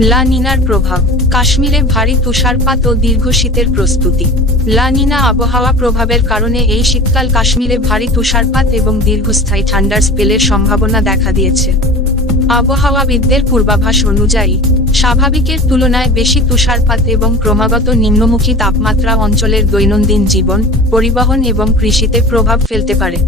লা নিনার প্রভাব, কাশ্মীরে ভারী তুষারপাত ও দীর্ঘ শীতের প্রস্তুতি। লা নিনা আবহাওয়া প্রভাবের কারণে এই শীতকাল কাশ্মীরে ভারী তুষারপাত এবং দীর্ঘস্থায়ী ঠান্ডার স্পেলের সম্ভাবনা দেখা দিয়েছে। আবহাওয়াবিদদের পূর্বাভাস অনুযায়ী, স্বাভাবিকের তুলনায় বেশি তুষারপাত এবং ক্রমাগত নিম্নমুখী তাপমাত্রা অঞ্চলের দৈনন্দিন জীবন, পরিবহন এবং কৃষিতে প্রভাব ফেলতে পারে।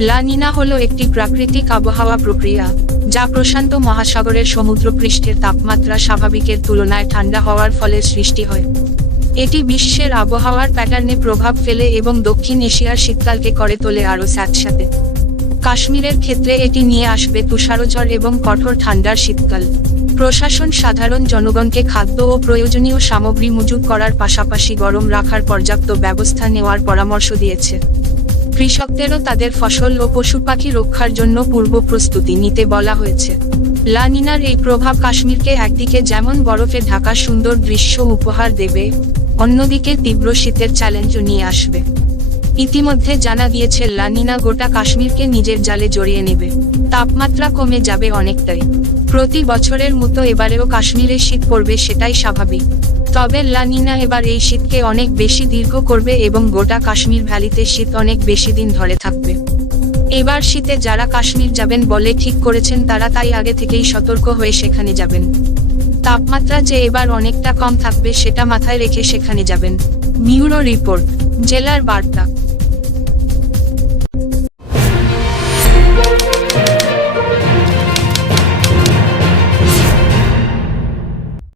লা নিনা হলো একটি প্রাকৃতিক আবহাওয়া প্রক্রিয়া, যা প্রশান্ত মহাসাগরের সমুদ্রপৃষ্ঠের তাপমাত্রা স্বাভাবিকের তুলনায় ঠান্ডা হওয়ার ফলে সৃষ্টি হয়। এটি বিশ্বের আবহাওয়ার প্যাটার্নে প্রভাব ফেলে এবং দক্ষিণ এশিয়ার শীতকালকে করে তোলে আরও স্যাঁতস্যাঁতে। কাশ্মীরের ক্ষেত্রে এটি নিয়ে আসবে তুষারঝড় এবং কঠোর ঠান্ডার শীতকাল। প্রশাসন সাধারণ জনগণকে খাদ্য ও প্রয়োজনীয় সামগ্রী মজুত করার পাশাপাশি গরম রাখার পর্যাপ্ত ব্যবস্থা নেওয়ার পরামর্শ দিয়েছে। কৃষকদেরও তাদের ফসল ও পশুপাখি রক্ষার জন্য পূর্ব প্রস্তুতি নিতে বলা হয়েছে। লা নিনার এই প্রভাব কাশ্মীরকে একদিকে যেমন বরফে ঢাকা সুন্দর দৃশ্য উপহার দেবে, অন্যদিকে তীব্র শীতের চ্যালেঞ্জও নিয়ে আসবে। ইতিমধ্যে জানা গিয়েছে লা নিনা গোটা কাশ্মীরকে নিজের জালে জড়িয়ে নেবে। তাপমাত্রা কমে যাবে অনেকটাই। প্রতি বছরের মতো এবারেও কাশ্মীরে শীত পড়বে, সেটাই স্বাভাবিক। তবে লা নিনা এবার এই শীতকে অনেক বেশি দীর্ঘ করবে এবং গোটা কাশ্মীর ভ্যালিতে শীত অনেক বেশি দিন ধরে থাকবে। এবার শীতে যারা কাশ্মীর যাবেন বলে ঠিক করেছেন তারা তাই আগে থেকেই সতর্ক হয়ে সেখানে যাবেন। তাপমাত্রা যে এবার অনেকটা কম থাকবে সেটা মাথায় রেখে সেখানে যাবেন। ব্যুরো রিপোর্ট, জেলার বার্তা।